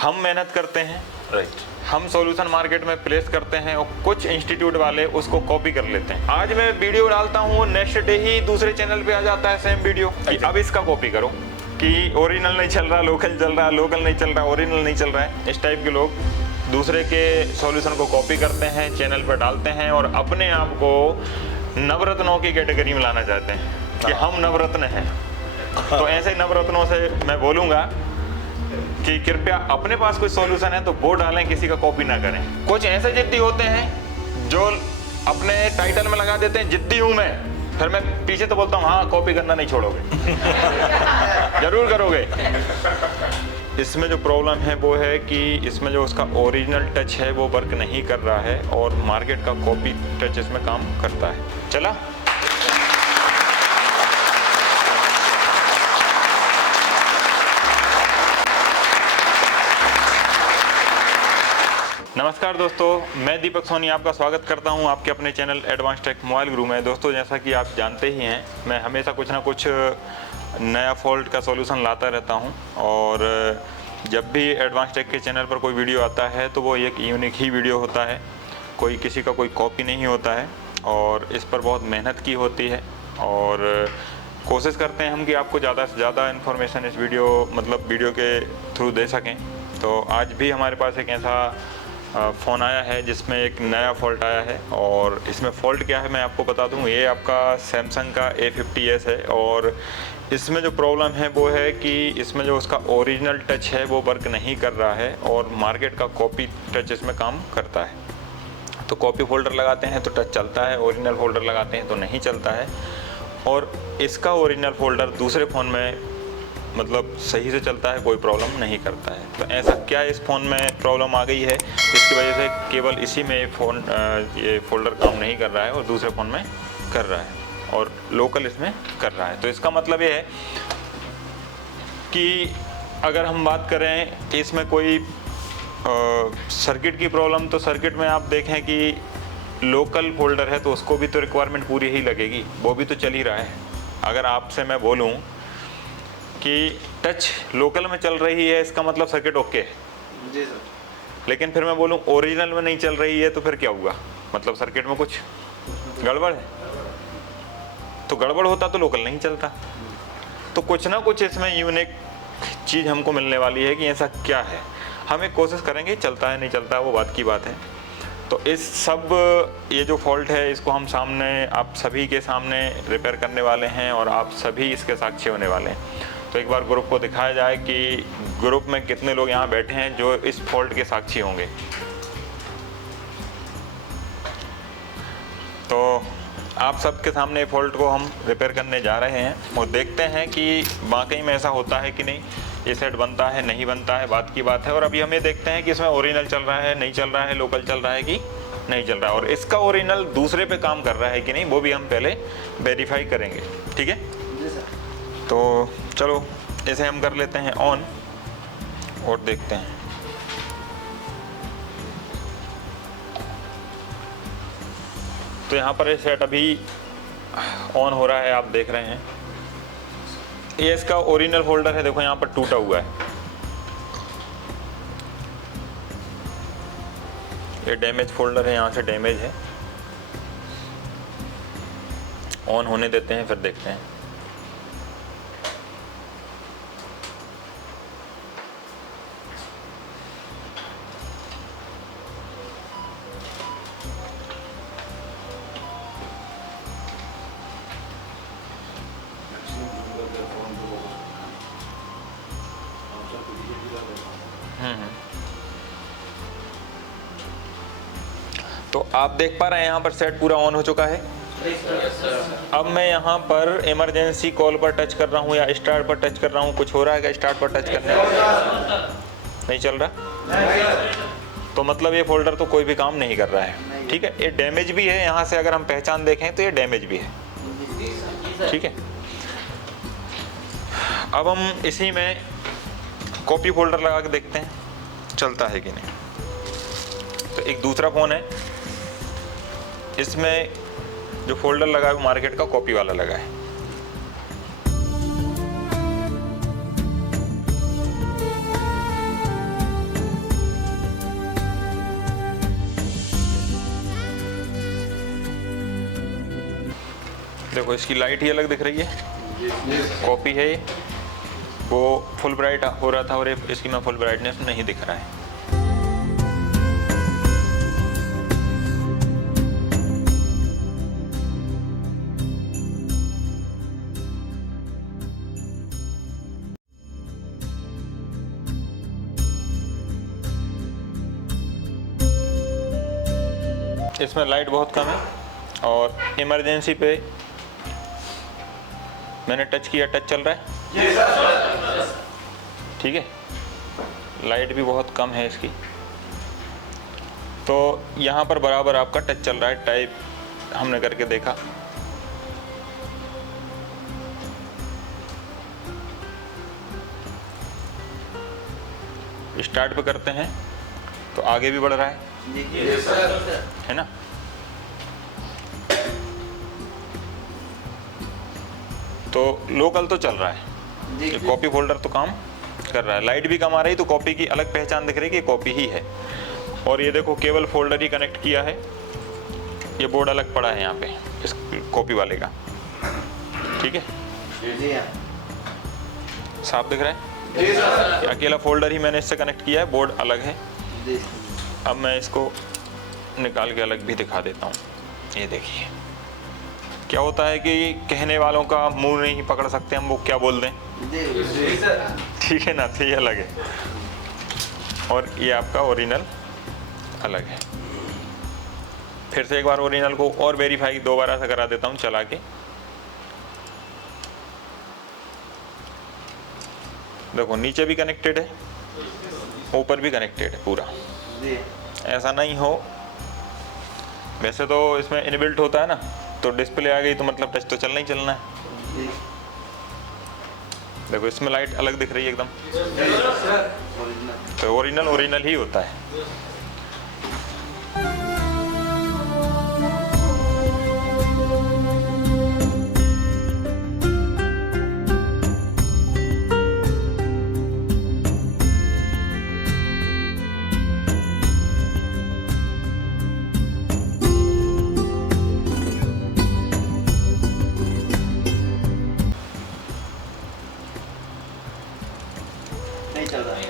हम मेहनत करते हैं, राइट। हम सॉल्यूशन मार्केट में प्लेस करते हैं और कुछ इंस्टीट्यूट वाले उसको कॉपी कर लेते हैं। आज मैं वीडियो डालता हूँ, नेक्स्ट डे ही दूसरे चैनल पे आ जाता है सेम वीडियो कि अब इसका कॉपी करो, कि ओरिजिनल नहीं चल रहा, लोकल चल रहा, लोकल नहीं चल रहा, ओरिजिनल नहीं चल रहा है। इस टाइप के लोग दूसरे के सॉल्यूशन को कॉपी करते हैं, चैनल पर डालते हैं और अपने आप को नवरत्नों की कैटेगरी में लाना चाहते हैं कि हम नवरत्न हैं। तो ऐसे नवरत्नों से मैं बोलूँगा कि कृपया अपने पास कोई सॉल्यूशन है तो वो डालें, किसी का कॉपी ना करें। कुछ ऐसे जिद्दी होते हैं जो अपने टाइटल में लगा देते हैं जिद्दी हूँ मैं, फिर मैं पीछे तो बोलता हूँ हाँ कॉपी करना नहीं छोड़ोगे जरूर करोगे। इसमें जो प्रॉब्लम है वो है कि इसमें जो उसका ओरिजिनल टच है वो वर्क नहीं कर रहा है और मार्केट का कॉपी टच इसमें काम करता है। चला, नमस्कार दोस्तों, मैं दीपक सोनी आपका स्वागत करता हूं आपके अपने चैनल एडवांस टेक मोबाइल गुरु में। दोस्तों, जैसा कि आप जानते ही हैं, मैं हमेशा कुछ ना कुछ नया फॉल्ट का सॉल्यूशन लाता रहता हूं और जब भी एडवांस टेक के चैनल पर कोई वीडियो आता है तो वो एक यूनिक ही वीडियो होता है, कोई किसी का कोई कॉपी नहीं होता है और इस पर बहुत मेहनत की होती है और कोशिश करते हैं हम कि आपको ज़्यादा से ज़्यादा इन्फॉर्मेशन इस वीडियो के थ्रू दे सकें। तो आज भी हमारे पास एक ऐसा फ़ोन आया है जिसमें एक नया फ़ॉल्ट आया है और इसमें फ़ॉल्ट क्या है मैं आपको बता दूं। ये आपका सैमसंग का A50s है और इसमें जो प्रॉब्लम है वो है कि इसमें जो उसका ओरिजिनल टच है वो वर्क नहीं कर रहा है और मार्केट का कॉपी टच इसमें काम करता है। तो कॉपी फोल्डर लगाते हैं तो टच चलता है, ओरिजिनल फोल्डर लगाते हैं तो नहीं चलता है और इसका ओरिजिनल फोल्डर दूसरे फ़ोन में सही से चलता है, कोई प्रॉब्लम नहीं करता है। तो ऐसा क्या इस फ़ोन में प्रॉब्लम आ गई है जिसकी वजह से केवल इसी में ये फोल्डर काम नहीं कर रहा है और दूसरे फ़ोन में कर रहा है और लोकल इसमें कर रहा है। तो इसका मतलब ये है कि अगर हम बात करें कि इसमें कोई सर्किट की प्रॉब्लम, तो सर्किट में आप देखें कि लोकल फोल्डर है तो उसको भी तो रिक्वायरमेंट पूरी ही लगेगी, वो भी तो चल ही रहा है। अगर आपसे मैं बोलूँ कि टच लोकल में चल रही है इसका मतलब सर्किट ओके है जी सर, लेकिन फिर मैं बोलूँ ओरिजिनल में नहीं चल रही है तो फिर क्या होगा, मतलब सर्किट में कुछ गड़बड़ है। तो गड़बड़ होता तो लोकल नहीं चलता। तो कुछ ना कुछ इसमें यूनिक चीज़ हमको मिलने वाली है कि ऐसा क्या है। हम एक कोशिश करेंगे, चलता है नहीं चलता वो बात की बात है। तो ये जो फॉल्ट है इसको हम सामने आप सभी के सामने रिपेयर करने वाले हैं और आप सभी इसके साक्षी होने वाले हैं। तो एक बार ग्रुप को दिखाया जाए कि ग्रुप में कितने लोग यहाँ बैठे हैं जो इस फॉल्ट के साक्षी होंगे। तो आप सबके सामने फॉल्ट को हम रिपेयर करने जा रहे हैं और देखते हैं कि वाकई में ऐसा होता है कि नहीं, ये सेट बनता है नहीं बनता है, बात की बात है। और अभी हम ये देखते हैं कि इसमें ओरिजिनल चल रहा है नहीं चल रहा है, लोकल चल रहा है कि नहीं चल रहा है और इसका ओरिजिनल दूसरे पे काम कर रहा है कि नहीं वो भी हम पहले वेरीफाई करेंगे। ठीक है, तो चलो इसे हम कर लेते हैं ऑन और देखते हैं। तो यहाँ पर ये सेट अभी ऑन हो रहा है, आप देख रहे हैं। ये इसका ओरिजिनल फोल्डर है, देखो यहाँ पर टूटा हुआ है, ये डैमेज फोल्डर है, यहाँ से डैमेज है। ऑन होने देते हैं फिर देखते हैं। तो आप देख पा रहे हैं यहाँ पर सेट पूरा ऑन हो चुका है। अब मैं यहाँ पर इमरजेंसी कॉल पर टच कर रहा हूँ या स्टार्ट पर टच कर रहा हूँ, कुछ हो रहा है क्या स्टार्ट पर टच करने? नहीं चल रहा, तो मतलब ये फोल्डर तो कोई भी काम नहीं कर रहा है। ठीक है, ये डैमेज भी है, यहाँ से अगर हम पहचान देखें तो ये डैमेज भी है। ठीक है, अब हम इसी में कॉपी फोल्डर लगा के देखते हैं चलता है कि नहीं। तो एक दूसरा फ़ोन है, इसमें जो फोल्डर लगा है वो मार्केट का कॉपी वाला लगा है। देखो इसकी लाइट ही अलग दिख रही है, कॉपी है ये। वो फुल ब्राइट हो रहा था और इसकी में फुल ब्राइटनेस नहीं दिख रहा है। इसमें लाइट बहुत कम है और इमरजेंसी पे मैंने टच किया, टच चल रहा है। ठीक है, लाइट भी बहुत कम है इसकी, तो यहाँ पर बराबर आपका टच चल रहा है। टाइप हमने करके देखा, स्टार्ट पे करते हैं तो आगे भी बढ़ रहा है ना। तो लोकल तो चल रहा है, ये कॉपी फोल्डर तो काम कर रहा है। लाइट भी कम आ रही, तो कॉपी की अलग पहचान दिख रही है कि कॉपी ही है। और ये देखो केवल फोल्डर ही कनेक्ट किया है, ये बोर्ड अलग पड़ा है यहाँ पे इस कॉपी वाले का। ठीक है, साफ दिख रहा है। अकेला फोल्डर ही मैंने इससे कनेक्ट किया है, बोर्ड अलग है। अब मैं इसको निकाल के अलग भी दिखा देता हूँ। ये देखिए क्या होता है कि कहने वालों का मुंह नहीं पकड़ सकते हम, वो क्या बोल दें। ठीक है ना, तो ये अलग है और ये आपका ओरिजिनल अलग है। फिर से एक बार ओरिजिनल को और वेरीफाई दोबारा से करा देता हूँ चला के। देखो नीचे भी कनेक्टेड है, ऊपर भी कनेक्टेड है पूरा। ऐसा नहीं हो, वैसे तो इसमें इनबिल्ट होता है ना, तो डिस्प्ले आ गई तो मतलब टच तो चलना ही चलना है। देखो इसमें लाइट अलग दिख रही है एकदम, तो ओरिजिनल ही होता है।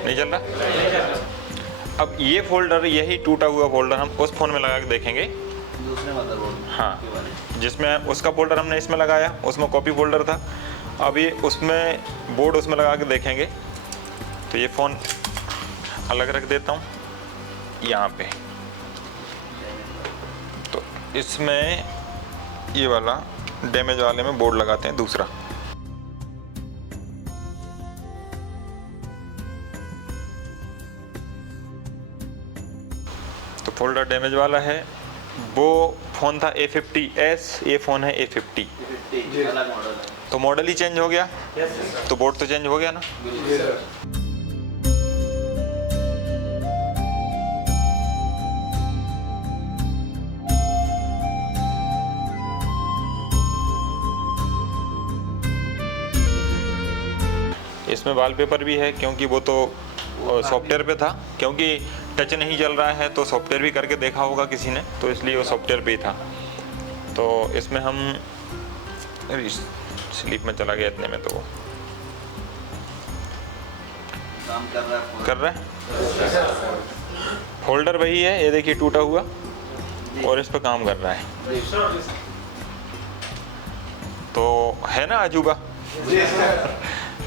नहीं चल रहा। अब ये फोल्डर, यही टूटा हुआ फोल्डर हम उस फोन में लगा के देखेंगे, दूसरे मदरबोर्ड। हाँ, जिसमें उसका फोल्डर हमने इसमें लगाया, उसमें कॉपी फोल्डर था। अब ये उसमें बोर्ड उसमें लगा के देखेंगे। तो ये फ़ोन अलग रख देता हूँ यहाँ पे। तो इसमें ये वाला डैमेज वाले में बोर्ड लगाते हैं दूसरा। तो फोल्डर डैमेज वाला है। वो फ़ोन था A50s, ये फ़ोन है A50। अलग मॉडल है। तो मॉडल ही चेंज हो गया, तो बोर्ड तो चेंज हो गया ना। इसमें वॉलपेपर भी है, क्योंकि वो तो सॉफ्टवेयर पे था, क्योंकि टच नहीं चल रहा है तो सॉफ्टवेयर भी करके देखा होगा किसी ने, तो इसलिए वो सॉफ्टवेयर पे ही था। तो इसमें हम स्लीप में चला गया इतने में, तो काम कर रहा है। फोल्डर वही है, ये देखिए टूटा हुआ, और इस पर काम कर रहा है। तो है ना अजूबा।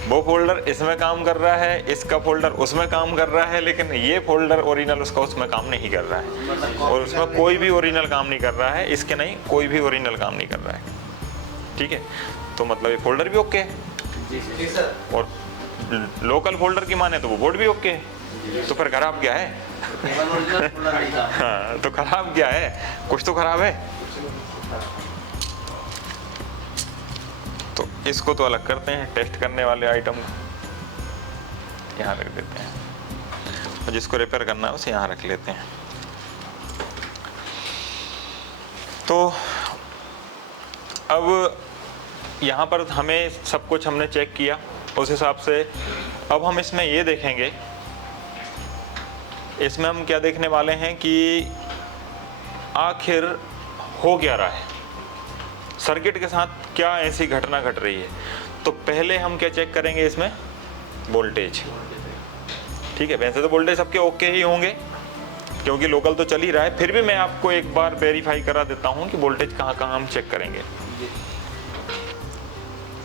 वो फोल्डर इसमें काम कर रहा है, इसका फोल्डर उसमें काम कर रहा है, लेकिन ये फोल्डर ओरिजिनल उसका उसमें काम नहीं कर रहा है, और उसमें कोई भी ओरिजिनल काम नहीं कर रहा है। इसके नहीं, कोई भी ओरिजिनल काम नहीं कर रहा है। ठीक है, तो मतलब ये फोल्डर भी ओके है, और लोकल फोल्डर की माने तो वो बोर्ड भी ओके है। तो फिर खराब क्या है? हाँ, तो खराब क्या है? कुछ तो खराब है। तो इसको तो अलग करते हैं, टेस्ट करने वाले आइटम यहाँ रख देते हैं, और जिसको रिपेयर करना है उसे यहाँ रख लेते हैं। तो अब यहाँ पर हमें सब कुछ हमने चेक किया, उस हिसाब से अब हम इसमें ये देखेंगे, इसमें हम क्या देखने वाले हैं कि आखिर हो क्या रहा है, सर्किट के साथ क्या ऐसी घटना घट रही है। तो पहले हम क्या चेक करेंगे इसमें, वोल्टेज। ठीक है, वैसे तो वोल्टेज सबके ओके ही होंगे क्योंकि लोकल तो चल ही रहा है, फिर भी मैं आपको एक बार वेरीफाई करा देता हूँ कि वोल्टेज कहाँ कहाँ हम चेक करेंगे।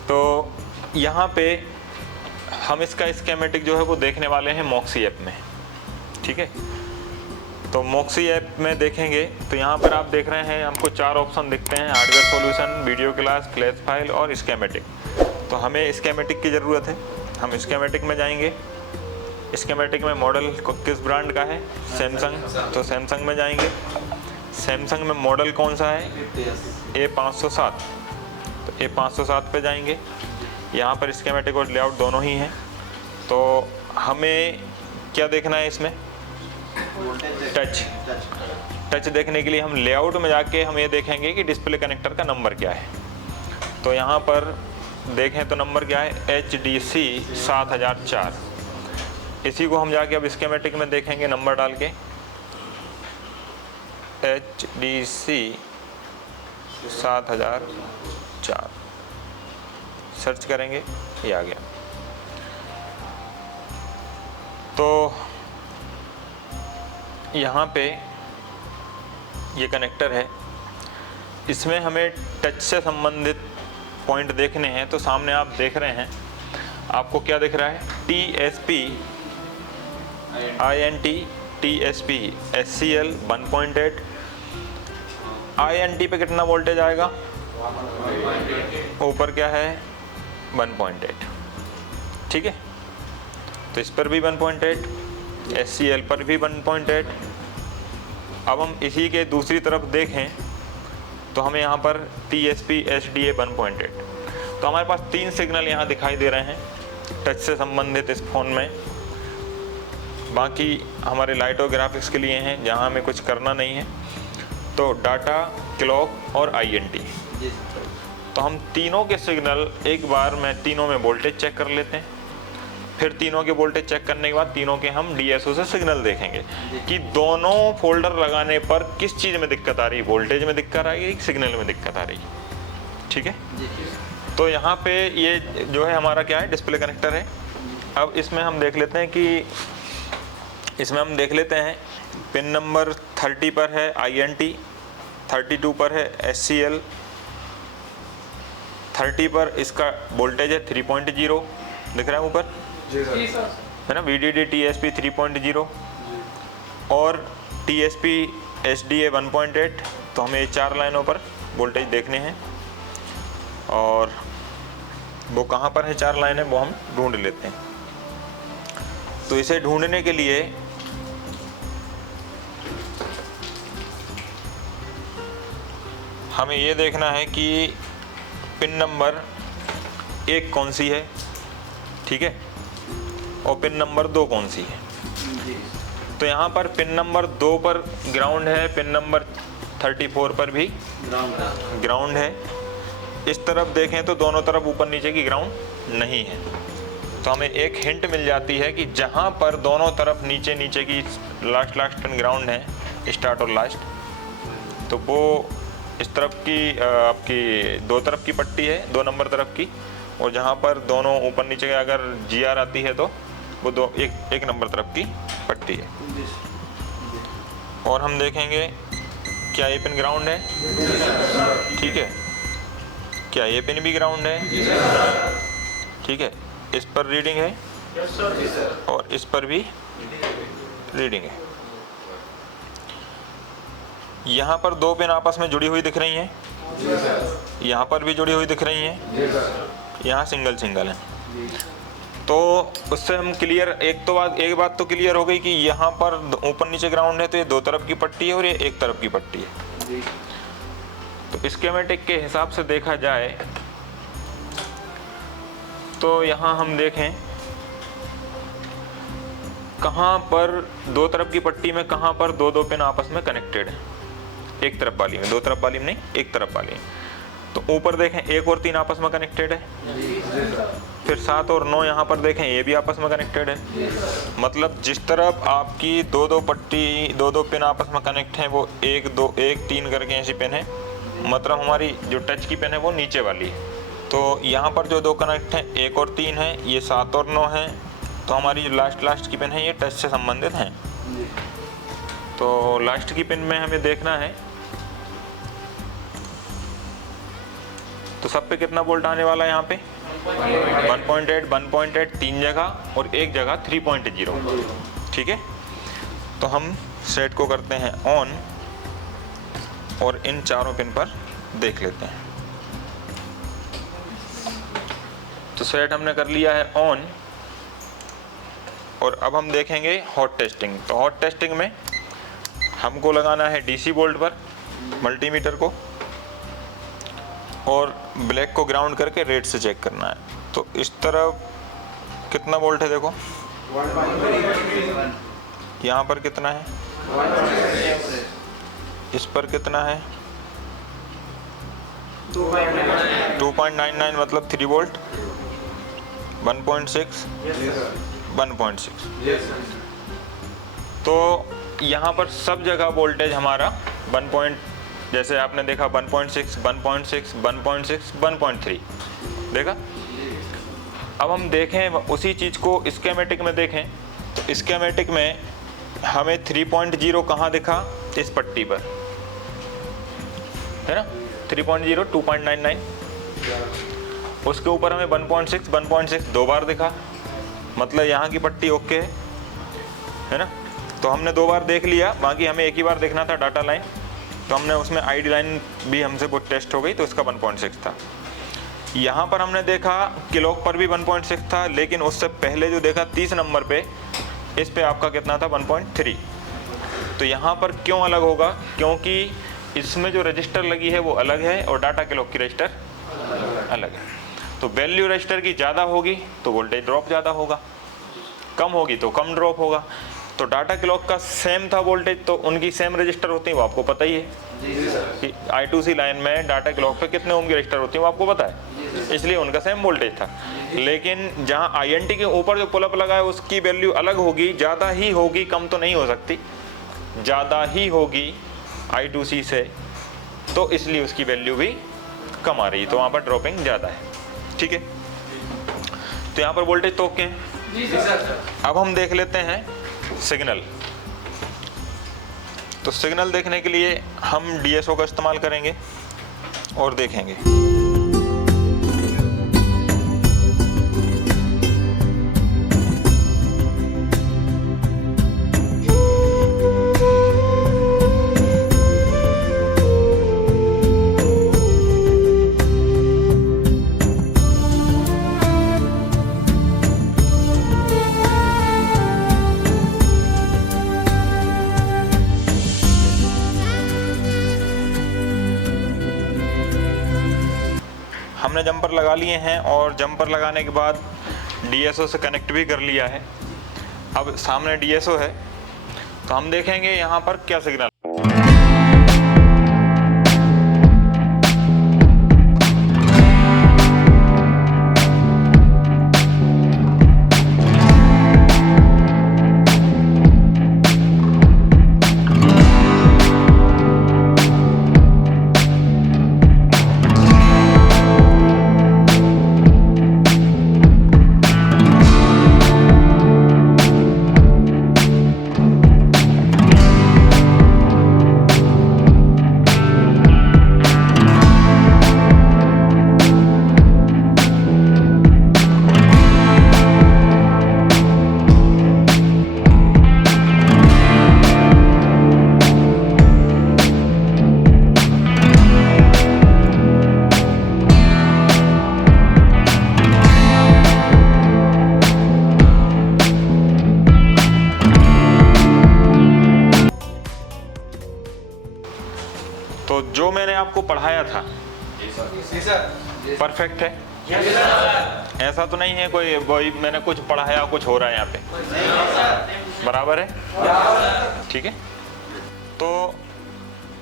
तो यहाँ पे हम इसका स्कीमेटिक जो है वो देखने वाले हैं मॉक्सी ऐप में। ठीक है, तो मॉक्सी ऐप में देखेंगे तो यहाँ पर आप देख रहे हैं हमको 4 ऑप्शन दिखते हैं, hardware solution, video class, clash file और स्कीमेटिक। तो हमें स्कीमेटिक की ज़रूरत है, हम स्कीमेटिक में जाएंगे। स्कीमेटिक में मॉडल किस ब्रांड का है, सैमसंग, तो सैमसंग में जाएंगे। सैमसंग में मॉडल कौन सा है, A507, तो A507 पे जाएंगे। यहाँ पर स्कीमेटिक और लेआउट दोनों ही हैं। तो हमें क्या देखना है इसमें, टच देखने के लिए हम लेआउट में जाके हम ये देखेंगे कि डिस्प्ले कनेक्टर का नंबर क्या है। तो यहाँ पर देखें तो नंबर क्या है, HDC 7004। इसी को हम जाके अब स्कीमेटिक में देखेंगे नंबर डाल के, HDC 7004 सर्च करेंगे, ये आ गया। तो यहाँ पे ये कनेक्टर है, इसमें हमें टच से संबंधित पॉइंट देखने हैं। तो सामने आप देख रहे हैं, आपको क्या दिख रहा है, TSP INT TSP SCL 1.8। INT पे कितना वोल्टेज आएगा, ऊपर क्या है 1.8। ठीक है, तो इस पर भी 1.8, SCL पर भी 1.8। अब हम इसी के दूसरी तरफ देखें तो हमें यहाँ पर TSP SDA 1.8। तो हमारे पास 3 सिग्नल यहाँ दिखाई दे रहे हैं टच से संबंधित इस फ़ोन में। बाकी हमारे लाइट और ग्राफिक्स के लिए हैं, जहाँ हमें कुछ करना नहीं है। तो डाटा, क्लॉक और INT, तो हम तीनों के सिग्नल एक बार में तीनों में वोल्टेज चेक कर लेते हैं। फिर तीनों के वोल्टेज चेक करने के बाद तीनों के हम DSO से सिग्नल देखेंगे कि दोनों फोल्डर लगाने पर किस चीज़ में दिक्कत आ रही है, वोल्टेज में दिक्कत आ रही है, सिग्नल में दिक्कत आ रही है। ठीक है, तो यहाँ पे ये जो है हमारा क्या है, डिस्प्ले कनेक्टर है। अब इसमें हम देख लेते हैं कि पिन नंबर 30 पर है INT, 32 पर है SCL, 30 पर इसका वोल्टेज है 3.0 दिख रहा है ऊपर, है ना, VDD TSP 3.0 और TSP SDA 1.8। तो हमें 4 लाइनों पर वोल्टेज देखने हैं और वो कहाँ पर है 4 लाइनें, वो हम ढूंढ लेते हैं। तो इसे ढूंढने के लिए हमें ये देखना है कि पिन नंबर 1 कौन सी है, ठीक है, और पिन नंबर 2 कौन सी है। तो यहाँ पर पिन नंबर 2 पर ग्राउंड है, पिन नंबर 34 पर भी ग्राउंड है। इस तरफ देखें तो दोनों तरफ ऊपर नीचे की ग्राउंड नहीं है। तो हमें एक हिंट मिल जाती है कि जहाँ पर दोनों तरफ नीचे नीचे की लास्ट पिन ग्राउंड है, स्टार्ट और लास्ट, तो वो इस तरफ की आपकी 2 तरफ की पट्टी है, 2 नंबर तरफ की, और जहाँ पर दोनों ऊपर नीचे के अगर GR आती है तो वो एक नंबर तरफ की पट्टी है। और हम देखेंगे क्या ये पिन ग्राउंड है, ठीक है, क्या ये पिन भी ग्राउंड है, ठीक है, इस पर रीडिंग है और इस पर भी रीडिंग है। यहाँ पर 2 पिन आपस में जुड़ी हुई दिख रही हैं, यहाँ पर भी जुड़ी हुई दिख रही हैं, यहाँ सिंगल है। तो उससे हम क्लियर एक बात तो क्लियर हो गई कि यहाँ पर ऊपर नीचे ग्राउंड है, तो ये 2 तरफ की पट्टी है और ये 1 तरफ की पट्टी है। तो स्कीमेटिक के हिसाब से देखा जाए तो यहाँ हम देखें कहाँ पर 2 तरफ की पट्टी में कहाँ पर 2 पिन आपस में कनेक्टेड है, 1 तरफ वाली में, 2 तरफ वाली में नहीं, 1 तरफ वाली में। तो ऊपर देखें 1 और 3 आपस में कनेक्टेड है, फिर 7 और 9 यहाँ पर देखें ये भी आपस में कनेक्टेड है। मतलब जिस तरफ आपकी 2 पट्टी 2 पिन आपस में कनेक्ट हैं वो 1 2 1 3 करके ऐसी पिन है, मतलब हमारी जो टच की पिन है वो नीचे वाली है। तो यहाँ पर जो दो कनेक्ट हैं 1 और 3 हैं, ये 7 और 9 हैं। तो हमारी जो लास्ट की पिन है ये टच से संबंधित हैं। तो लास्ट की पिन में हमें देखना है तो सब पे कितना वोल्ट आने वाला है यहाँ पे 1.8 3 जगह और एक जगह 3.0। ठीक है, तो हम सेट को करते हैं ऑन और इन चारों पिन पर देख लेते हैं। तो सेट हमने कर लिया है ऑन और अब हम देखेंगे हॉट टेस्टिंग। तो हॉट टेस्टिंग में हमको लगाना है DC वोल्ट पर मल्टीमीटर को और ब्लैक को ग्राउंड करके रेड से चेक करना है। तो इस तरफ कितना वोल्ट है देखो, यहाँ पर कितना है, इस पर कितना है 2.99 मतलब 3 वोल्ट, 1.6 1.6। तो यहाँ पर सब जगह वोल्टेज हमारा 1. जैसे आपने देखा 1.6 1.6 1.6 1.3 देखा। अब हम देखें उसी चीज़ को स्कीमेटिक में देखें तो स्कीमेटिक में हमें 3.0 कहाँ दिखा, इस पट्टी पर है ना, 3.0 2.99। उसके ऊपर हमें 1.6 दो बार दिखा, मतलब यहाँ की पट्टी ओके है ना। तो हमने 2 बार देख लिया, बाकी हमें एक ही बार देखना था डाटा लाइन। तो हमने उसमें ID लाइन भी हमसे वो टेस्ट हो गई तो इसका 1.6 था। यहाँ पर हमने देखा क्लॉक पर भी 1.6 था, लेकिन उससे पहले जो देखा 30 नंबर पे, इस पे आपका कितना था 1.3। तो यहाँ पर क्यों अलग होगा, क्योंकि इसमें जो रजिस्टर लगी है वो अलग है और डाटा क्लॉक की रजिस्टर अलग है। तो वैल्यू रजिस्टर की ज़्यादा होगी तो वोल्टेज ड्रॉप ज़्यादा होगा, कम होगी तो कम ड्रॉप होगा। तो डाटा क्लॉक का सेम था वोल्टेज, तो उनकी सेम रजिस्टर होती है, वो आपको पता ही है कि I2C लाइन में डाटा क्लॉक पे कितने ओम की रजिस्टर होती है वो आपको पता है, इसलिए उनका सेम वोल्टेज था। लेकिन जहाँ INT के ऊपर जो पुल अप लगा है उसकी वैल्यू अलग होगी, ज़्यादा ही होगी, कम तो नहीं हो सकती, ज़्यादा ही होगी I2C से, तो इसलिए उसकी वैल्यू भी कम आ रही है, तो वहाँ पर ड्रॉपिंग ज़्यादा है। ठीक है, तो यहाँ पर वोल्टेज तो ओके है। अब हम देख लेते हैं सिग्नल। तो सिग्नल देखने के लिए हम DSO का इस्तेमाल करेंगे और देखेंगे। हमने जंपर लगा लिए हैं और जंपर लगाने के बाद DSO से कनेक्ट भी कर लिया है। अब सामने DSO है तो हम देखेंगे यहाँ पर क्या सिग्नल। तो जो मैंने आपको पढ़ाया था परफेक्ट है, ऐसा तो नहीं है कोई वही मैंने कुछ पढ़ाया कुछ हो रहा है यहाँ पे, बराबर है। ठीक है, तो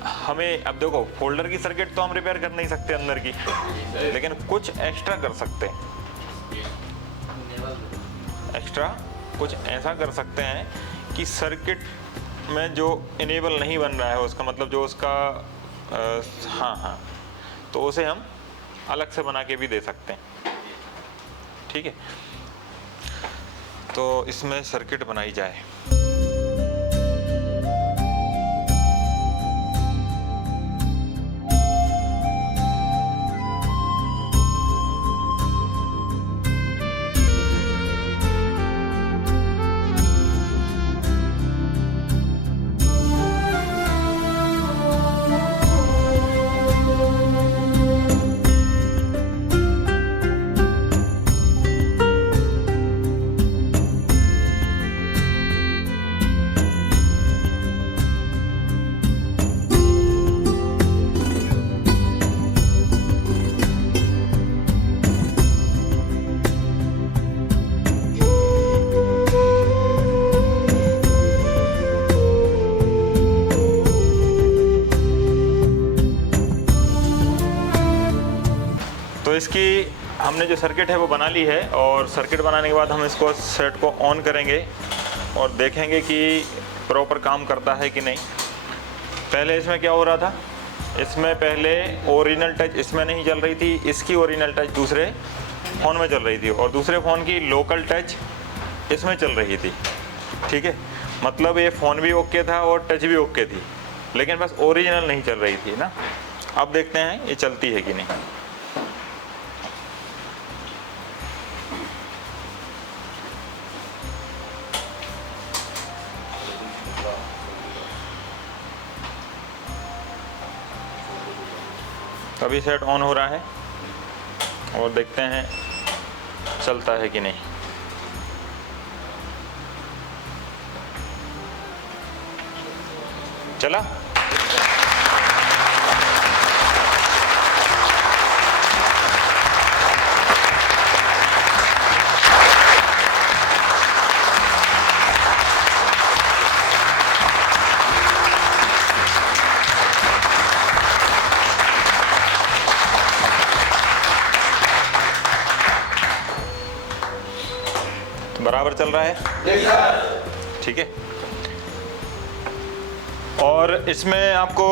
हमें अब देखो फोल्डर की सर्किट तो हम रिपेयर कर नहीं सकते अंदर की, लेकिन कुछ एक्स्ट्रा कर सकते हैं। एक्स्ट्रा कुछ ऐसा कर सकते हैं कि सर्किट में जो इनेबल नहीं बन रहा है, उसका मतलब जो उसका हाँ हाँ, तो उसे हम अलग से बना के भी दे सकते हैं। ठीक है, तो इसमें सर्किट बनाई जाए। तो इसकी हमने जो सर्किट है वो बना ली है, और सर्किट बनाने के बाद हम इसको सेट को ऑन करेंगे और देखेंगे कि प्रॉपर काम करता है कि नहीं। पहले इसमें क्या हो रहा था, इसमें पहले ओरिजिनल टच इसमें नहीं चल रही थी, इसकी ओरिजिनल टच दूसरे फ़ोन में चल रही थी और दूसरे फ़ोन की लोकल टच इसमें चल रही थी। ठीक है, मतलब ये फ़ोन भी ओके था और टच भी ओके थी, लेकिन बस ओरिजिनल नहीं चल रही थी ना। अब देखते हैं ये चलती है कि नहीं। अभी सेट ऑन हो रहा है और देखते हैं चलता है कि नहीं। चला। बराबर चल रहा है। ठीक है, और इसमें आपको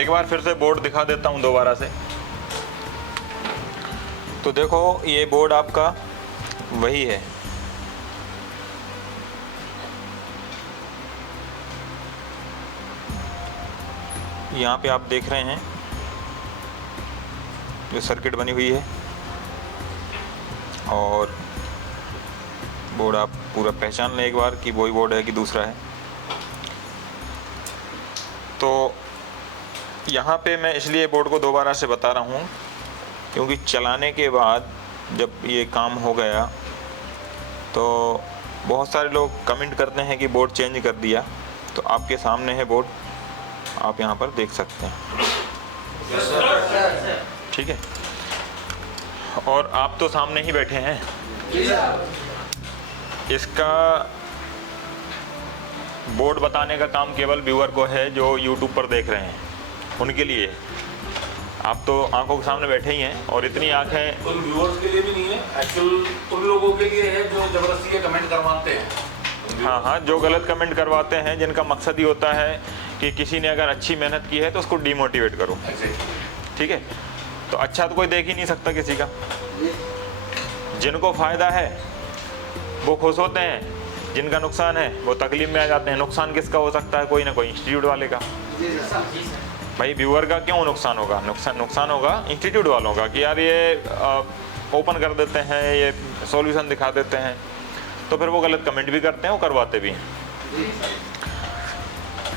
एक बार फिर से बोर्ड दिखा देता हूँ दोबारा से। तो देखो ये बोर्ड आपका वही है, यहाँ पे आप देख रहे हैं जो सर्किट बनी हुई है, और बोर्ड आप पूरा पहचान लें एक बार कि वही बोर्ड है कि दूसरा है। तो यहाँ पे मैं इसलिए बोर्ड को दोबारा से बता रहा हूँ क्योंकि चलाने के बाद जब ये काम हो गया तो बहुत सारे लोग कमेंट करते हैं कि बोर्ड चेंज कर दिया। तो आपके सामने है बोर्ड, आप यहाँ पर देख सकते हैं। ठीक है, और आप तो सामने ही बैठे हैं। इसका बोर्ड बताने का काम केवल व्यूअर को है जो YouTube पर देख रहे हैं, उनके लिए। आप तो आंखों के सामने बैठे ही हैं, और इतनी आंखें उन व्यूअर्स के लिए भी नहीं है, एक्चुअल उन लोगों के लिए है जो ज़बरदस्ती के कमेंट करवाते हैं। हाँ हाँ, जो गलत कमेंट करवाते हैं, जिनका मकसद ही होता है कि किसी ने अगर अच्छी मेहनत की है तो उसको डिमोटिवेट करो। ठीक है, तो अच्छा तो कोई देख ही नहीं सकता किसी का। जिनको फ़ायदा है वो खुश होते हैं, जिनका नुकसान है वो तकलीफ में आ जाते हैं। नुकसान किसका हो सकता है? कोई ना कोई इंस्टीट्यूट वाले का। भाई व्यूअर का क्यों नुकसान होगा? नुकसान होगा इंस्टीट्यूट वालों का कि यार ये ओपन कर देते हैं, ये सॉल्यूशन दिखा देते हैं, तो फिर वो गलत कमेंट भी करते हैं, वो करवाते भी हैं।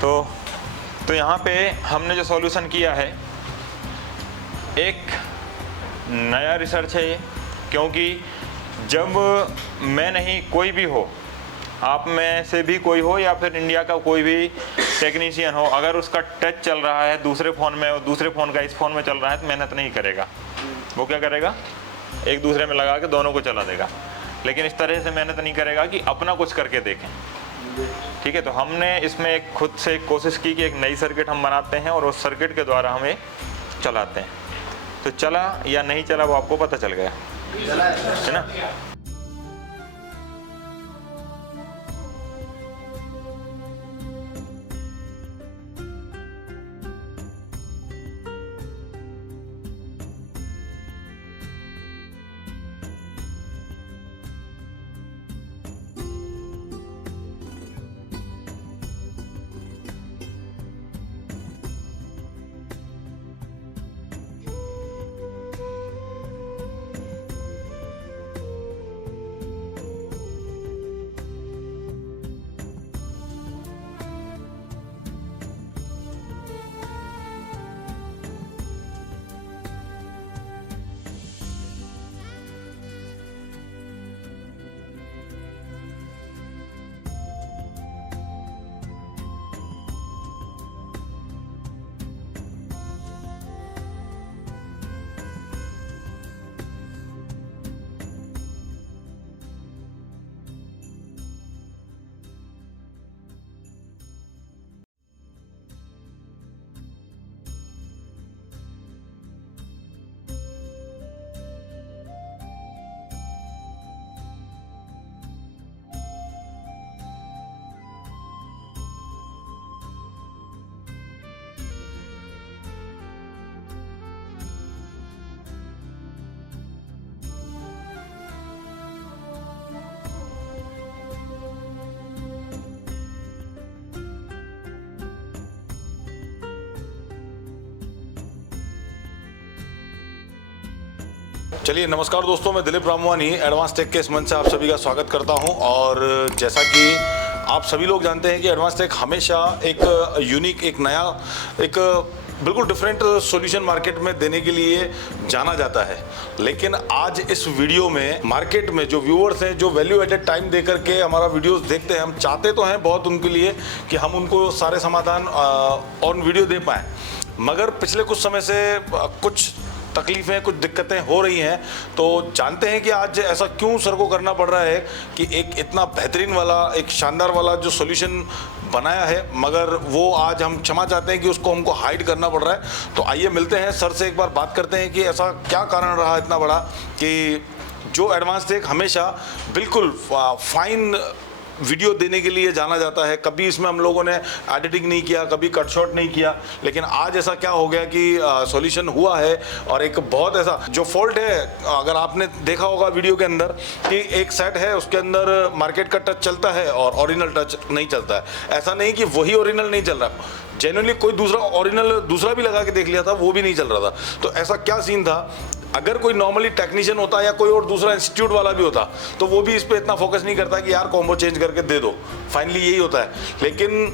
तो यहाँ पे हमने जो सॉल्यूशन किया है, एक नया रिसर्च है ये, क्योंकि जब मैं नहीं, कोई भी हो, आप में से भी कोई हो या फिर इंडिया का कोई भी टेक्नीशियन हो, अगर उसका टच चल रहा है दूसरे फ़ोन में और दूसरे फ़ोन का इस फ़ोन में चल रहा है तो मेहनत नहीं करेगा। वो क्या करेगा? एक दूसरे में लगा के दोनों को चला देगा, लेकिन इस तरह से मेहनत नहीं करेगा कि अपना कुछ करके देखें। ठीक है, तो हमने इसमें एक खुद से कोशिश की कि एक नई सर्किट हम बनाते हैं और उस सर्किट के द्वारा हमें चलाते हैं। तो चला या नहीं चला वो आपको पता चल गया, है ना। चलिए नमस्कार दोस्तों, मैं दिलीप रामवानी एडवांस टेक के इस मंच से आप सभी का स्वागत करता हूं। और जैसा कि आप सभी लोग जानते हैं कि एडवांस टेक हमेशा एक यूनिक, एक नया, एक बिल्कुल डिफरेंट सॉल्यूशन मार्केट में देने के लिए जाना जाता है। लेकिन आज इस वीडियो में मार्केट में जो व्यूअर्स हैं, जो वैल्यू एडेड टाइम दे करके हमारा वीडियोस देखते हैं, हम चाहते तो हैं बहुत उनके लिए कि हम उनको सारे समाधान ऑन वीडियो दे पाएँ, मगर पिछले कुछ समय से कुछ तकलीफ़ें, कुछ दिक्कतें हो रही हैं। तो जानते हैं कि आज ऐसा क्यों सर को करना पड़ रहा है कि एक इतना बेहतरीन वाला, एक शानदार वाला जो सॉल्यूशन बनाया है, मगर वो आज हम क्षमा चाहते हैं कि उसको हमको हाइड करना पड़ रहा है। तो आइए मिलते हैं सर से, एक बार बात करते हैं कि ऐसा क्या कारण रहा इतना बड़ा कि जो एडवांस टेक हमेशा बिल्कुल फाइन वीडियो देने के लिए जाना जाता है। कभी इसमें हम लोगों ने एडिटिंग नहीं किया, कभी कट शॉट नहीं किया, लेकिन आज ऐसा क्या हो गया कि सॉल्यूशन हुआ है। और एक बहुत ऐसा जो फॉल्ट है, अगर आपने देखा होगा वीडियो के अंदर कि एक सेट है, उसके अंदर मार्केट का टच चलता है और ओरिजिनल टच नहीं चलता है। ऐसा नहीं कि वही ओरिजिनल नहीं चल रहा, जेन्युइनली कोई दूसरा ओरिजिनल दूसरा भी लगा के देख लिया था, वो भी नहीं चल रहा था। तो ऐसा क्या सीन था? अगर कोई नॉर्मली टेक्नीशियन होता या कोई और दूसरा इंस्टीट्यूट वाला भी होता तो वो भी इस पे इतना फोकस नहीं करता कि यार कॉम्बो चेंज करके दे दो, फाइनली यही होता है। लेकिन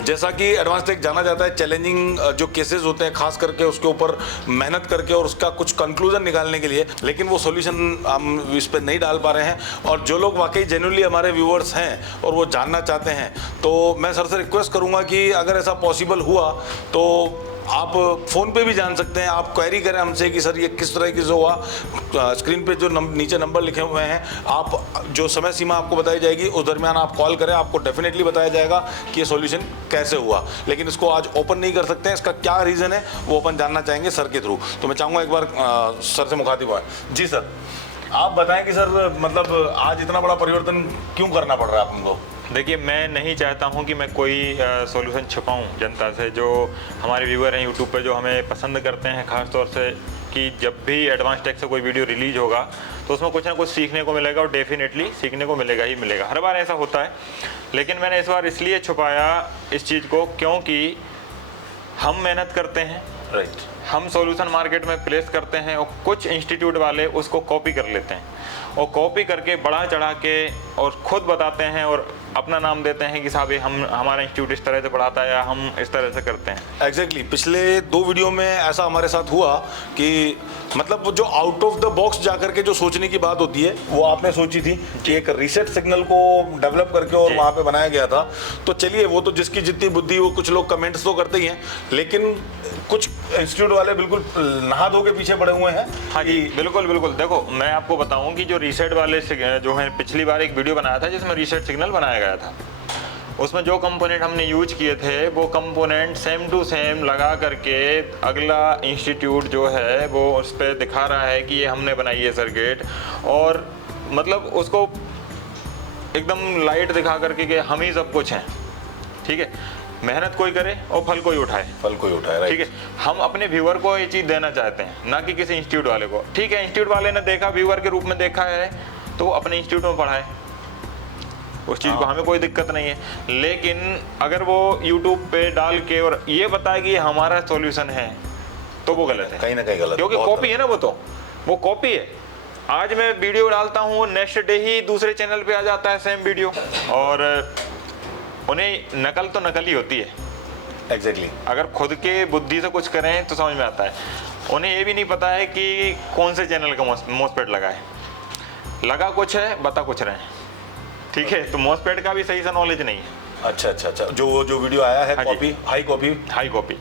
जैसा कि एडवांस टेक जाना जाता है चैलेंजिंग जो केसेस होते हैं, खास करके उसके ऊपर मेहनत करके और उसका कुछ कंक्लूजन निकालने के लिए, लेकिन वो सॉल्यूशन हम इस पर नहीं डाल पा रहे हैं। और जो लोग वाकई जेन्युइनली हमारे व्यूअर्स हैं और वो जानना चाहते हैं, तो मैं सर से रिक्वेस्ट करूँगा कि अगर ऐसा पॉसिबल हुआ तो आप फ़ोन पे भी जान सकते हैं। आप क्वेरी करें हमसे कि सर ये किस तरह की जो हुआ, स्क्रीन पे जो नीचे नंबर लिखे हुए हैं, आप जो समय सीमा आपको बताई जाएगी उस दरमियान आप कॉल करें, आपको डेफिनेटली बताया जाएगा कि ये सॉल्यूशन कैसे हुआ। लेकिन इसको आज ओपन नहीं कर सकते हैं, इसका क्या रीज़न है वो अपन जानना चाहेंगे सर के थ्रू। तो मैं चाहूँगा एक बार सर से मुखातिब हुआ। जी सर, आप बताएं कि सर मतलब आज इतना बड़ा परिवर्तन क्यों करना पड़ रहा है आपको? देखिए, मैं नहीं चाहता हूं कि मैं कोई सॉल्यूशन छुपाऊं जनता से। जो हमारे व्यूअर हैं यूट्यूब पे, जो हमें पसंद करते हैं ख़ास तौर से, कि जब भी एडवांस टेक से कोई वीडियो रिलीज होगा तो उसमें कुछ ना कुछ सीखने को मिलेगा, और डेफिनेटली सीखने को मिलेगा ही मिलेगा। हर बार ऐसा होता है, लेकिन मैंने इस बार इसलिए छुपाया इस चीज़ को क्योंकि हम मेहनत करते हैं, राइट, हम सॉल्यूशन मार्केट में प्लेस करते हैं और कुछ इंस्टीट्यूट वाले उसको कॉपी कर लेते हैं, और कॉपी करके बढ़ा चढ़ा के और ख़ुद बताते हैं और अपना नाम देते हैं कि साहब ये हमारा इंस्टीट्यूट इस तरह से पढ़ाता है या हम इस तरह से करते हैं। एग्जैक्टली पिछले 2 वीडियो में ऐसा हमारे साथ हुआ कि मतलब वो जो आउट ऑफ द बॉक्स जाकर के जो सोचने की बात होती है, वो आपने सोची थी कि एक रीसेट सिग्नल को डेवलप करके और वहाँ पे बनाया गया था। तो चलिए, वो तो जिसकी जितनी बुद्धि, वो कुछ लोग कमेंट्स तो करते ही हैं, लेकिन कुछ इंस्टीट्यूट वाले बिल्कुल नहा धो के पीछे पड़े हुए हैं। हाँ जी, बिल्कुल बिल्कुल। देखो, मैं आपको बताऊं कि जो रीसेट वाले जो हैं, पिछली बार एक वीडियो बनाया था जिसमें रीसेट सिग्नल बनाया गया था। उसमें जो कंपोनेंट हमने यूज किए थे, वो कंपोनेंट सेम टू सेम लगा करके अगला इंस्टीट्यूट जो है वो उस पर दिखा रहा है कि ये हमने बनाई है सर्किट, और मतलब उसको एकदम लाइट दिखा करके कि हम ही सब कुछ हैं। ठीक है, मेहनत कोई करे और फल कोई उठाए, फल कोई उठाए। ठीक है, हम अपने व्यूअर को ये चीज़ देना चाहते हैं, ना कि किसी इंस्टीट्यूट वाले को। ठीक है, इंस्टीट्यूट वाले ने देखा, व्यूअर के रूप में देखा है, तो वो अपने इंस्टीट्यूट में पढ़ाए, उस चीज़ को हमें कोई दिक्कत नहीं है। लेकिन अगर वो यूट्यूब पे डाल के और ये बताए कि ये हमारा सॉल्यूशन है, तो वो गलत है, कहीं ना कहीं गलत, क्योंकि कॉपी है ना, वो कॉपी है। आज मैं वीडियो डालता हूँ, नेक्स्ट डे ही दूसरे चैनल पे आ जाता है सेम वीडियो, और उन्हें नकल तो नकल ही होती है। एग्जैक्टली अगर खुद के बुद्धि से कुछ करें तो समझ में आता है। उन्हें ये भी नहीं पता है कि कौन से चैनल का मॉसपेट लगा है, लगा कुछ है, बता कुछ रहे हैं। ठीक है, तो मॉसपेट का भी सही सा नॉलेज नहीं है। अच्छा अच्छा अच्छा, जो वीडियो आया है, हाँ copy, high copy,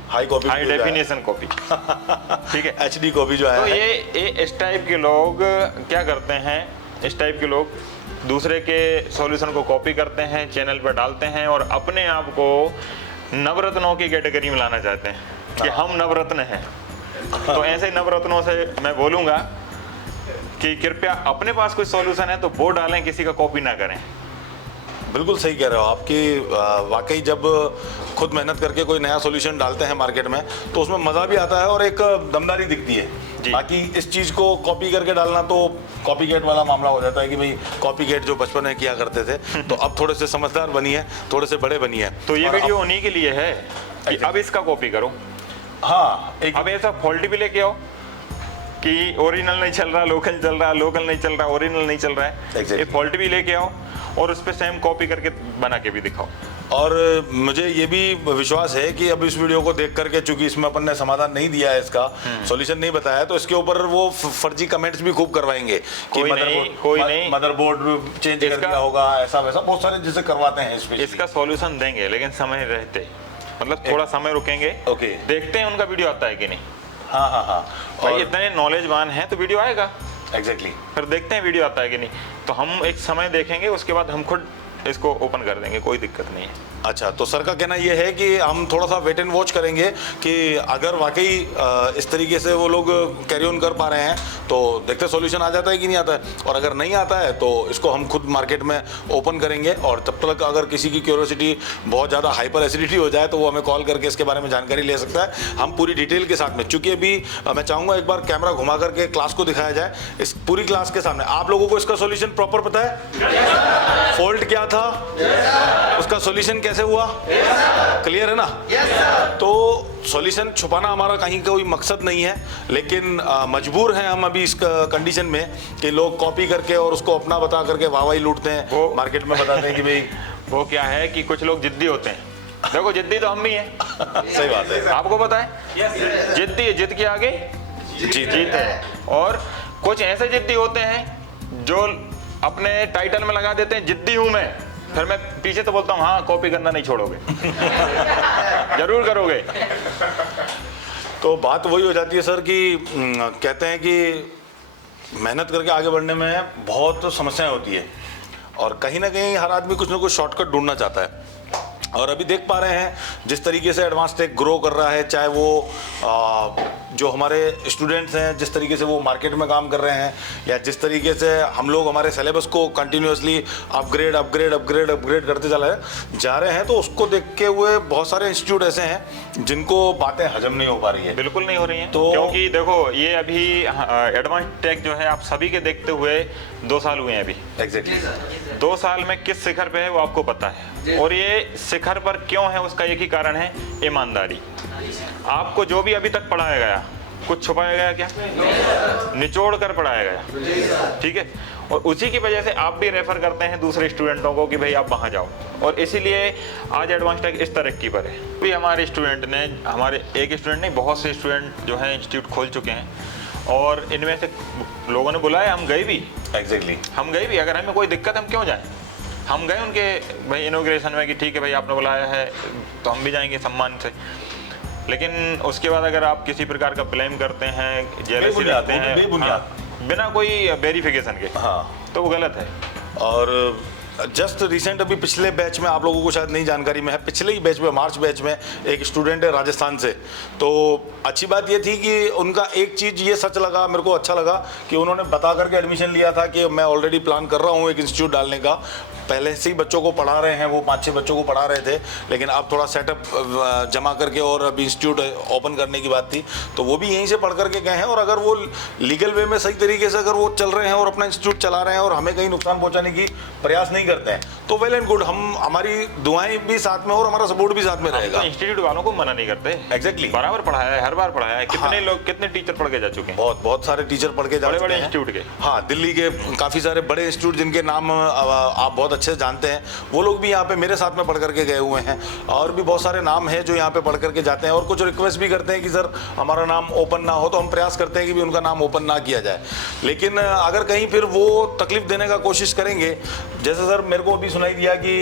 high definition copy, ठीक है, HD कॉपी जो आया तो है। ये इस टाइप के लोग क्या करते हैं, इस टाइप के लोग दूसरे के सॉल्यूशन को कॉपी करते हैं, चैनल पर डालते हैं, और अपने आप को नवरत्नों की कैटेगरी में लाना चाहते हैं कि हम नवरत्न हैं। तो ऐसे नवरत्नों से मैं बोलूँगा कि कृपया अपने पास कोई सॉल्यूशन है तो वो डालें, किसी का कॉपी ना करें। बिल्कुल सही कह रहे हो आपकी। वाकई जब खुद मेहनत करके कोई नया सॉल्यूशन डालते हैं मार्केट में, तो उसमें मज़ा भी आता है और एक दमदारी दिखती है। बाकी इस चीज़ को कॉपी करके डालना तो कॉपीकैट वाला मामला हो जाता है कि भाई कॉपीकैट जो बचपन में किया करते थे, तो अब थोड़े से समझदार बनी है, थोड़े से बड़े बनी है। तो ये वीडियो उन्हीं के लिए है कि अब इसका कॉपी करो। हाँ, अब ऐसा फॉल्ट भी लेके आओ कि ओरिजिनल नहीं चल रहा, लोकल चल रहा, लोकल नहीं चल रहा, ओरिजिनल नहीं चल रहा है। Exactly. एक फॉल्ट भी लेके आओ और उस पर सेम कॉपी करके बना के भी दिखाओ। और मुझे ये भी विश्वास है कि अब इस वीडियो को देख करके, चूंकि इसमें अपन ने समाधान नहीं दिया है, इसका सॉल्यूशन नहीं बताया, तो इसके ऊपर वो फर्जी कमेंट्स भी खूब करवाएंगे कि कोई नहीं। मदरबोर्ड चेंज कर दिया होगा, ऐसा वैसा बहुत सारे जिसे करवाते हैं। इसका सॉल्यूशन देंगे लेकिन समय रहते, मतलब थोड़ा समय रुकेंगे। ओके। देखते हैं उनका वीडियो आता है कि नहीं। हाँ हाँ हाँ। भाई इतने नॉलेजवान है तो वीडियो आएगा। एग्जैक्टली। फिर देखते हैं वीडियो आता है कि नहीं, तो हम एक समय देखेंगे, उसके बाद हम खुद इसको ओपन कर देंगे, कोई दिक्कत नहीं है। अच्छा, तो सर का कहना ये है कि हम थोड़ा सा वेट एंड वॉच करेंगे कि अगर वाकई इस तरीके से वो लोग कैरी ऑन कर पा रहे हैं तो देखते सॉल्यूशन आ जाता है कि नहीं आता है, और अगर नहीं आता है तो इसको हम खुद मार्केट में ओपन करेंगे। और तब तक अगर किसी की क्यूरियोसिटी बहुत ज़्यादा हाइपर एसिडिटी हो जाए तो वो हमें कॉल करके इसके बारे में जानकारी ले सकता है, हम पूरी डिटेल के साथ में। चूँकि अभी मैं चाहूँगा एक बार कैमरा घुमा करके क्लास को दिखाया जाए, इस पूरी क्लास के सामने। आप लोगों को इसका सॉल्यूशन प्रॉपर पता है? फॉल्ट क्या था, उसका सॉल्यूशन कैसे हुआ, क्लियर है ना? तो सॉल्यूशन छुपाना हमारा कहीं कोई मकसद नहीं है, लेकिन मजबूर हैं हम अभी इस कंडीशन में कि लोग कॉपी करके और उसको अपना बता करके वाहवाही लूटते हैं, वो मार्केट में बताते हैं कि भाई वो क्या है कि कुछ लोग जिद्दी होते हैं। देखो जिद्दी तो हम भी हैं। सही बात है, आपको पता है, जिद्दी जिद के आगे जीत है। और कुछ ऐसे जिद्दी होते हैं जो अपने टाइटल में लगा देते हैं जिद्दी हूं मैं, फिर मैं पीछे तो बोलता हूँ हाँ कॉपी करना नहीं छोड़ोगे। जरूर करोगे। तो बात वही हो जाती है सर कि कहते हैं कि मेहनत करके आगे बढ़ने में बहुत समस्याएं होती है, और कहीं ना कहीं हर आदमी कुछ ना कुछ शॉर्टकट ढूंढना चाहता है। और अभी देख पा रहे हैं जिस तरीके से एडवांस टेक ग्रो कर रहा है, चाहे वो जो हमारे स्टूडेंट्स हैं जिस तरीके से वो मार्केट में काम कर रहे हैं, या जिस तरीके से हम लोग हमारे सिलेबस को कंटिन्यूसली अपग्रेड करते जा रहे हैं, तो उसको देखते हुए बहुत सारे इंस्टीट्यूट ऐसे हैं जिनको बातें हजम नहीं हो पा रही है। बिल्कुल नहीं हो रही हैं। तो क्योंकि देखो ये अभी एडवांस टेक जो है आप सभी के देखते हुए 2 साल हुए हैं अभी। एग्जैक्टली। 2 साल में किस शिखर पे है वो आपको पता है, और ये शिखर पर क्यों है उसका एक ही कारण है, ईमानदारी। आपको जो भी अभी तक पढ़ाया गया कुछ छुपाया गया क्या? निचोड़ कर पढ़ाया गया, ठीक है। और उसी की वजह से आप भी रेफर करते हैं दूसरे स्टूडेंटों को कि भाई आप वहाँ जाओ, और इसीलिए आज एडवांस टेक इस तरक्की पर है। भी हमारे स्टूडेंट ने, हमारे एक स्टूडेंट नहीं बहुत से स्टूडेंट जो है इंस्टीट्यूट खोल चुके हैं, और इनमें से लोगों ने बुलाया, हम गए भी। एग्जैक्टली। हम गए भी, अगर हमें कोई दिक्कत हम क्यों जाएं? हम गए उनके भाई इनॉग्रेशन में कि ठीक है भाई आपने बुलाया है तो हम भी जाएंगे सम्मान से। लेकिन उसके बाद अगर आप किसी प्रकार का ब्लेम करते हैं, जेलसी रखते हैं बिना कोई वेरिफिकेशन के, हाँ, तो वो गलत है। और जस्ट रिसेंट अभी पिछले बैच में, आप लोगों को शायद नहीं जानकारी में है, पिछले ही बैच में मार्च बैच में एक स्टूडेंट है राजस्थान से। तो अच्छी बात ये थी कि उनका एक चीज़ ये सच लगा, मेरे को अच्छा लगा कि उन्होंने बता करके एडमिशन लिया था कि मैं ऑलरेडी प्लान कर रहा हूँ एक इंस्टीट्यूट डालने का। पहले से ही बच्चों को पढ़ा रहे हैं, वो 5-6 बच्चों को पढ़ा रहे थे, लेकिन अब थोड़ा सेटअप जमा करके और अभी इंस्टीट्यूट ओपन करने की बात थी, तो वो भी यहीं से पढ़ करके गए हैं। और अगर वो लीगल वे में सही तरीके से अगर वो चल रहे हैं और अपना इंस्टीट्यूट चला रहे हैं और हमें कहीं नुकसान पहुंचाने की प्रयास नहीं करते हैं, तो वेल एंड गुड। हम, हमारी दुआएं भी साथ में और हमारा सपोर्ट भी साथ में रहेगा। तो इंस्टीट्यूट वालों को मना नहीं करते। एग्जैक्टली। बराबर पढ़ाया है, हर बार पढ़ाया है। कितने लोग, कितने टीचर पढ़ के जा चुके हैं? बहुत सारे टीचर पढ़ के जा चुके हैं, बड़े इंस्टीट्यूट के। हाँ, दिल्ली के काफ़ी सारे बड़े इंस्टीट्यूट जिनके नाम आप बहुत अच्छे से जानते हैं, वो लोग भी यहाँ पे मेरे साथ में पढ़ करके गए हुए हैं। और भी बहुत सारे नाम हैं जो यहाँ पे पढ़ करके जाते हैं, और कुछ रिक्वेस्ट भी करते हैं कि सर हमारा नाम ओपन ना हो, तो हम प्रयास करते हैं कि भी उनका नाम ओपन ना किया जाए। लेकिन अगर कहीं फिर वो तकलीफ देने का कोशिश करेंगे, जैसे सर मेरे को अभी सुनाई दिया कि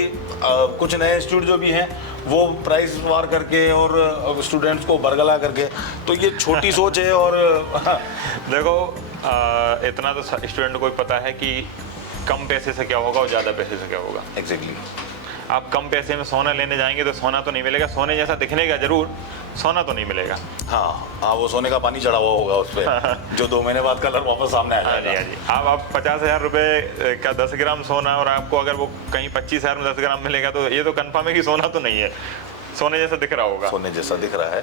कुछ नए इंस्टीट्यूट जो भी हैं वो प्राइस वार करके और स्टूडेंट्स को बरगला करके, तो ये छोटी सोच है। और देखो इतना तो स्टूडेंट को पता है कि कम पैसे से क्या होगा और ज़्यादा पैसे से क्या होगा। एग्जैक्टली। आप कम पैसे में सोना लेने जाएंगे तो सोना तो नहीं मिलेगा, सोने जैसा दिखने का जरूर, सोना तो नहीं मिलेगा। हाँ, वो सोने का पानी चढ़ा हुआ होगा उस पर जो 2 महीने बाद कलर वापस सामने आ जाएगा। हाँ जी। आप 50,000 रुपये का 10 ग्राम सोना, और आपको अगर वो कहीं 25,000 में 10 ग्राम मिलेगा, तो ये तो कन्फर्म है कि सोना तो नहीं है, सोने जैसा दिख रहा होगा। सोने जैसा दिख रहा है।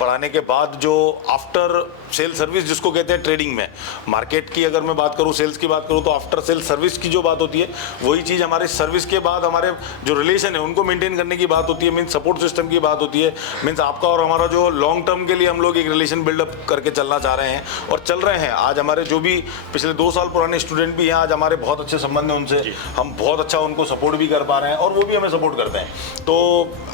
पढ़ाने के बाद जो आफ्टर सेल सर्विस जिसको कहते हैं ट्रेडिंग में, मार्केट की अगर मैं बात करूं, सेल्स की बात करूं, तो आफ्टर सेल सर्विस की जो बात होती है वही चीज़ हमारे सर्विस के बाद हमारे जो रिलेशन है उनको मेंटेन करने की बात होती है, मीन्स सपोर्ट सिस्टम की बात होती है, मीन्स आपका और हमारा जो लॉन्ग टर्म के लिए हम लोग एक रिलेशन बिल्डअप करके चलना चाह रहे हैं और चल रहे हैं। आज हमारे जो भी पिछले 2 साल पुराने स्टूडेंट भी हैं, आज हमारे बहुत अच्छे संबंध हैं उनसे, हम बहुत अच्छा उनको सपोर्ट भी कर पा रहे हैं और वो भी हमें सपोर्ट करते हैं। तो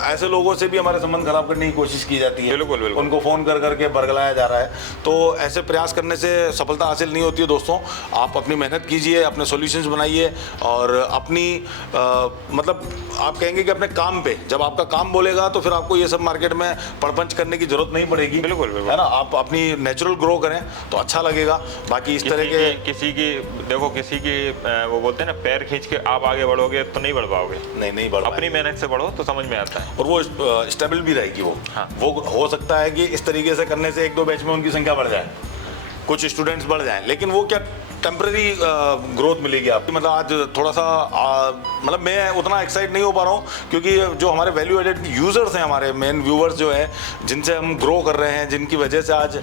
ऐसे लोगों से भी हमारे संबंध खराब करने की कोशिश की जाती है, बिल्कुल बिल्कुल, उनको फ़ोन कर करके बरगलाया जा रहा है। तो ऐसे प्रयास करने से सफलता हासिल नहीं होती है दोस्तों। आप अपनी मेहनत कीजिए, अपने सॉल्यूशंस बनाइए और अपनी मतलब आप कहेंगे कि अपने काम पे, जब आपका काम बोलेगा तो फिर आपको ये सब मार्केट में पड़पंच करने की जरूरत नहीं पड़ेगी। बिल्कुल बिल्कुल, है ना, आप अपनी नेचुरल ग्रो करें तो अच्छा लगेगा। बाकी इस तरह के किसी की देखो, किसी की वो बोलते हैं ना, पैर खींच के आप आगे बढ़ोगे तो नहीं बढ़ पाओगे, नहीं बढ़ अपनी मेहनत से बढ़ो तो समझ में आता है और वो स्टेबल भी रहेगी। हाँ। वो हो सकता है कि इस तरीके से करने से 1-2 बैच में उनकी संख्या बढ़ जाए, कुछ स्टूडेंट्स बढ़ जाएं, लेकिन वो क्या टेम्पररी ग्रोथ मिलेगी आपकी। मतलब आज थोड़ा सा मतलब मैं उतना एक्साइट नहीं हो पा रहा हूँ क्योंकि जो हमारे वैल्यू एडेड यूज़र्स हैं, हमारे मेन व्यूवर्स जो है, जिनसे हम ग्रो कर रहे हैं, जिनकी वजह से आज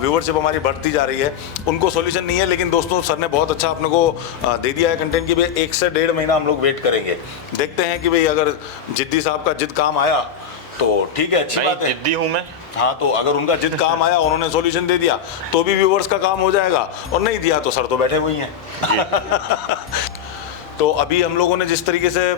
व्यूवरशिप हमारी बढ़ती जा रही है, उनको सॉल्यूशन नहीं है। लेकिन दोस्तों सर ने बहुत अच्छा अपने को दे दिया है कंटेंट की भाई 1 से 1.5 महीना हम लोग वेट करेंगे, देखते हैं कि भाई अगर जिद्दी साहब का जिद काम आया तो ठीक है, अच्छी बात है। जिद्दी हूँ मैं। हाँ, तो अगर उनका जिद काम आया, उन्होंने सॉल्यूशन दे दिया तो भी व्यूवर्स का काम हो जाएगा, और नहीं दिया तो सर तो बैठे हुए ही हैं। तो अभी हम लोगों ने जिस तरीके से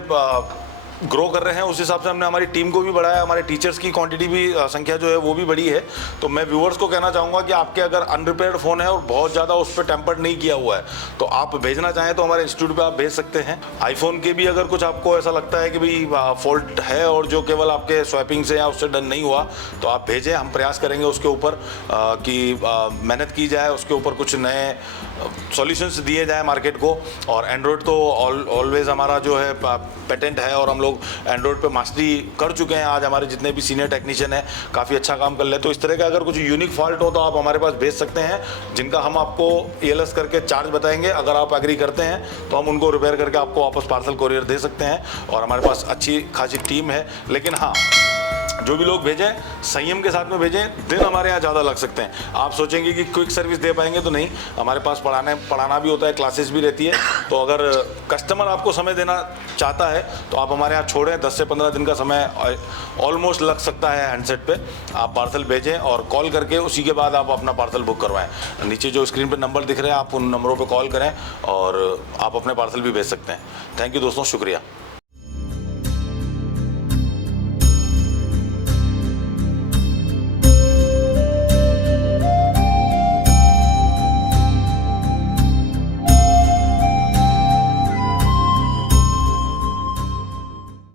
ग्रो कर रहे हैं उस हिसाब से हमने हमारी टीम को भी बढ़ाया, हमारे टीचर्स की क्वांटिटी भी संख्या जो है वो भी बढ़ी है। तो मैं व्यूअर्स को कहना चाहूँगा कि आपके अगर अनरिपेयर्ड फ़ोन है और बहुत ज़्यादा उस पर टेम्पर्ड नहीं किया हुआ है तो आप भेजना चाहें तो हमारे इंस्टीट्यूट पे आप भेज सकते हैं। आईफोन के भी अगर कुछ आपको ऐसा लगता है कि भाई फॉल्ट है और जो केवल आपके स्वैपिंग से या उससे डन नहीं हुआ तो आप भेजें, हम प्रयास करेंगे उसके ऊपर कि मेहनत की जाए, उसके ऊपर कुछ नए सॉल्यूशंस दिए जाए मार्केट को। और एंड्रॉयड तो ऑलवेज़ हमारा जो है पेटेंट है और हम लोग एंड्रॉयड पे मास्टरी कर चुके हैं। आज हमारे जितने भी सीनियर टेक्नीशियन हैं काफ़ी अच्छा काम कर ले। तो इस तरह का अगर कुछ यूनिक फॉल्ट हो तो आप हमारे पास भेज सकते हैं, जिनका हम आपको ELS करके चार्ज बताएंगे। अगर आप एग्री करते हैं तो हम उनको रिपेयर करके आपको वापस पार्सल कोरियर दे सकते हैं और हमारे पास अच्छी खासी टीम है। लेकिन हाँ, जो भी लोग भेजें संयम के साथ में भेजें, दिन हमारे यहाँ ज़्यादा लग सकते हैं। आप सोचेंगे कि क्विक सर्विस दे पाएंगे तो नहीं, हमारे पास पढ़ाना भी होता है, क्लासेस भी रहती है। तो अगर कस्टमर आपको समय देना चाहता है तो आप हमारे यहाँ छोड़ें, 10 से 15 दिन का समय ऑलमोस्ट लग सकता है हैंडसेट पे। आप पार्सल भेजें और कॉल करके उसी के बाद आप अपना पार्सल बुक करवाएं। नीचे जो स्क्रीन पर नंबर दिख रहे हैं आप उन नंबरों पर कॉल करें और आप अपने पार्सल भी भेज सकते हैं। थैंक यू दोस्तों, शुक्रिया।